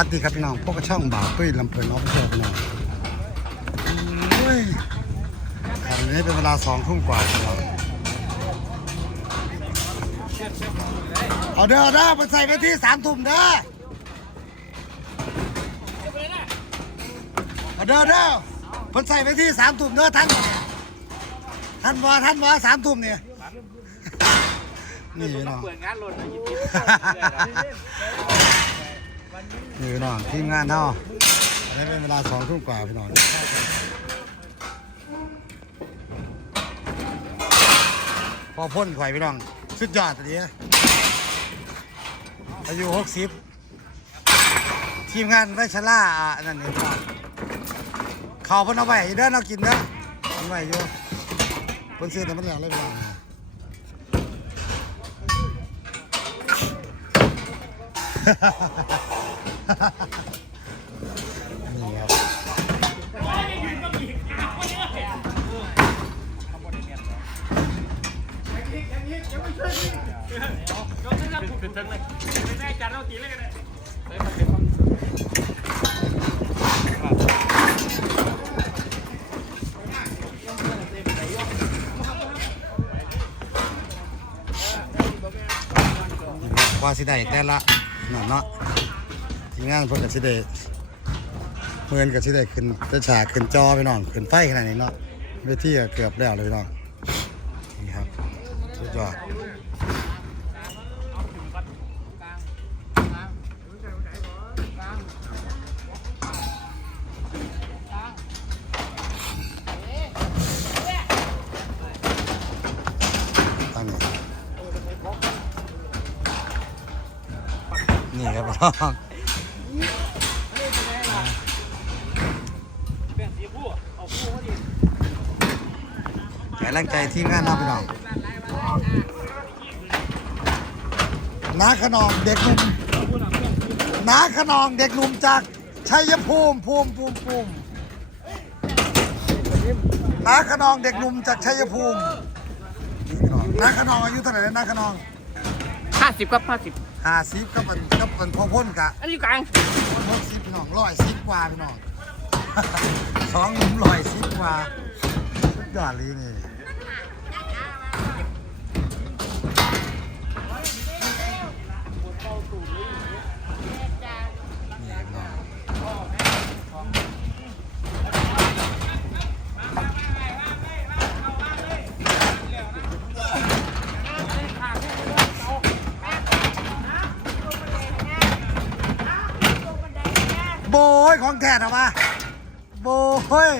วัสดีครับพี่น้องพวกกระช่องบ่าวตุ้ยลำเพลินออฟฟิเชียลพี่น้องโอ้ยขณะนี้เป็นเวลาสองทุ่มกว่าพี่น้องเอาเด้อเด้อไปใส่ไปที่สามทุ่มเด้อเอาเด้อเด้อเพิ่นใส่ไปที่สามทุ่มเด้อท่านท่านว่าท่านว่าสามทุ่มเนี่ยนี่พี่น้องเปิดงานรถนะยิบ นี่พี่น้องทีมงานเท่าอันนี้เป็นเวลาสองทุ่มกว่าพี่น้องพอพ่นข่อยพี่น้อง สุดยอดตัวนี้อายุหกสิบทีมงานไวชล่าอันนั้นนี่พี่น้องเขาพ่นเอาไว้เด้อเรากินเด้อเอาไว้อยู่พ่นซื้อแต่มันแหล้วเลยพี่น้องนี่ครับเป็นทั้งเลยไม่แน่อา นเลยกว่าสิได้แต่ละนั่นเนาะ งานเพิ่นก็สิได้เพิ่นก็สิได้ขึ้นจะฉากขึ้นจอไปน้องขึ้นไฟขนาดนี้เนาะเวทีก็เกือบแล้วเลยพี่น้องนี่ครับสุดยอดตั้งนี่นี่ครับพี่น้อง แกร่งใจทีมงานเนาะพี่น้องน้าขนองเด็กหนุ่มน้าขนองเด็กหนุ่มจากชัยภูมิภูมิภูมิภูมิน้าขนองเด็กหนุ่มจากชัยภูมินี่พี่น้องน้าขนองอายุเท่าไหร่แล้วน้าขนองห้าสิบกับห้าสิบห้าสิบก็เป็นก็เป็นพอพ้นกะอันนี้กลางหกสิบพี่น้องร้อยสิบกว่าพี่น้องสองหนุ่มร้อยสิบกว่าสุดยอดเลยนี่นี่พี่น้อง โบยของ แท้ทำมาโบย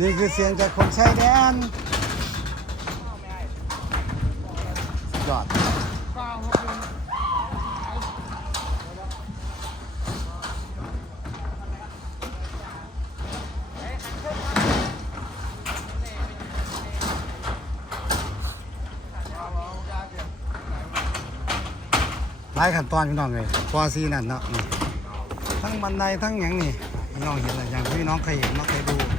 นี่คือเสียงจากคนชายแดนยอดหลายขั้นตอนพี่น้องเลยปอซีนั่นเนาะทั้งบันไดทั้งหยังนี่พี่น้องเห็นอะไรอย่างพี่น้องเคยเห็นเนาะเคยดู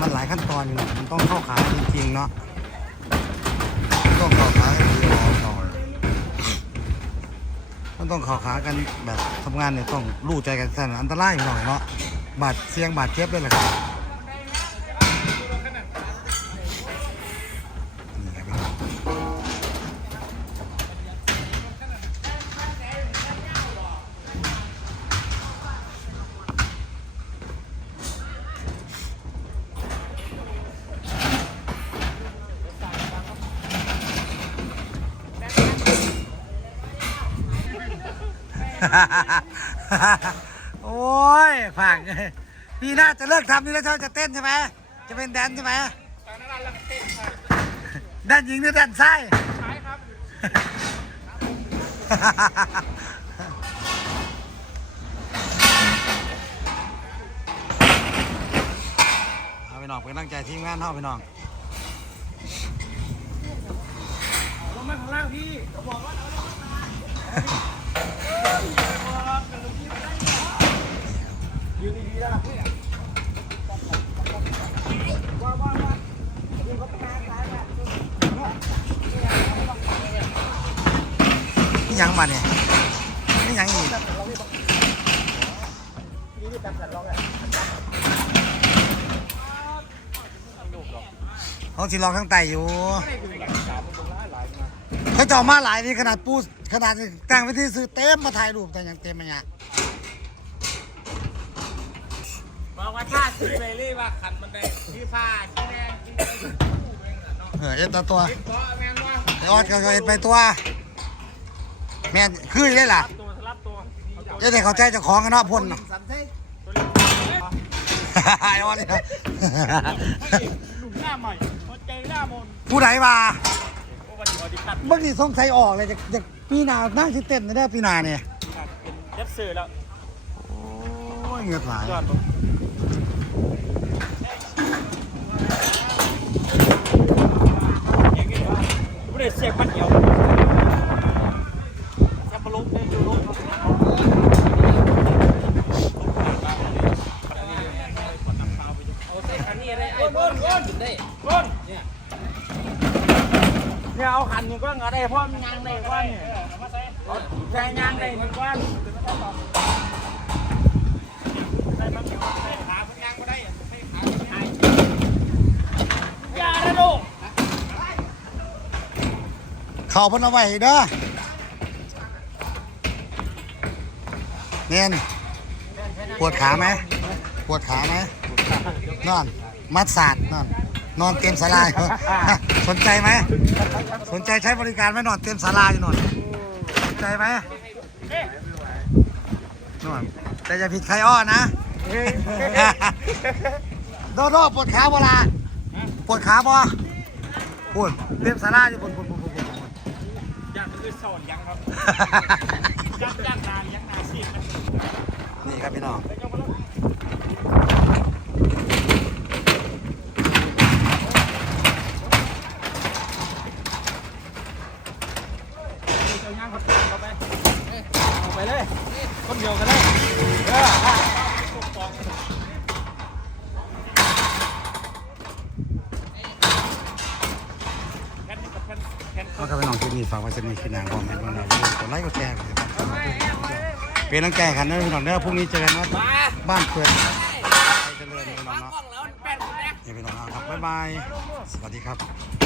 มันหลายขั้นตอนอยู่นะมันต้องเข้าขาจริงๆเนาะต้องเข้าขาให้ดีรอต่อนมันต้องเข้าขากันแบบทำงานเนี่ยต้องรู้ใจกันแสนอันตรายหน่อยเนาะบาดเสียงบาดเจ็บเลยแหละครับ โอ้ยฝากปีหน้าจะเลิกทำนี่แล้วจะเต้นใช่ไหมจะเป็นแดนใช่ไหมตอนนั้นเราเต้นครับด้านหญิงหรือด้านซ้ายใช่ครับเอาไปน้องเป็นตั้งใจทีมงานเท่าไปน้องลงมาข้างล่างพี่ก็บอกว่าเอาลงมายืนดีๆแล้วล่ะ นี่ยัง มาเนี่ยนี่ยังอีกเขาสิลองข้างใต้อยู่เขาเจามาหลายนี่ขนาดปูขนาดแต่งไปที่ซื้อเต็มมาถ่ายรูปแต่ยังเต็มมาเนี่ยบอกว่าถ้าซื้อไปเรื่อยว่าขันมันได้ที่ฟ้าที่แดงที่แดงที่คู่เองน่ะเนาะเออเอ็ดตัวตัวคิดเพราะแม่นว่าไอออดก็เอ็ดไปตัว แม่นคือได้ล่ะตัวสลับตัวเอาตัวจะได้เข้าใจเจ้าของกันเนาะพ่นเนาะสันเท่ไอออดเนี่ยหนุ่มหน้าใหม่หัวใจหน้ามนผู้ใดมาโอ้วันนี้ออดิชั่นเมื่อกี้สงสัยออกเลยจะจะปีหนานั่งสิเต้นได้ปีหนาเนี่ยเป็นเดฟสื่อแล้วโอ้ยเงือดไหลายยอดไม่ได้เสียบมันเดียวแค่ปลุกได้ดูลุก เนี่ยเอาขันอยู่ก็งาได้พราะมันยางได้ก้อนเนี่ยแค่ยางได้หนึ่งก้อนเข่าพนเอาไว้เด้อเนียนปวดขาไหมปวดขาไหม นอน มัดสาดนอน นอนเต็มสาลายสนใจไหม สนใจใช้บริการไหมนอนเต็มสาลาอยู่นอนสนใจไหมนอน แต่จะผิดใครอ้อนะ โดโดปวดขาเวลาปวดขาบ่ปวดเต็มสาลาอยู่ปวดปวดปวดปวดปวดย่างมันคือสอนยังครับย่างย่างนานย่างนานสิบนี่ครับพี่น้อง เอาย่างเขาเอาไปเอาไปเลยคนเดียวกันเลยเออแค่นี้กับแค่ แค่แล้วก็พี่น้องที่นี่ฝากไว้จะมีคลิปหนังของแม่บ้านเรากดไลค์กดแชร์เป็นตั้งแก่กันนะพี่น้องเด้อพรุ่งนี้เจอกันนะบ้านเปิดไปเจริญพี่น้องเนาะอย่าไป้นแป้นนี่พี่น้องครับบ๊ายบาย สวัสดีครับ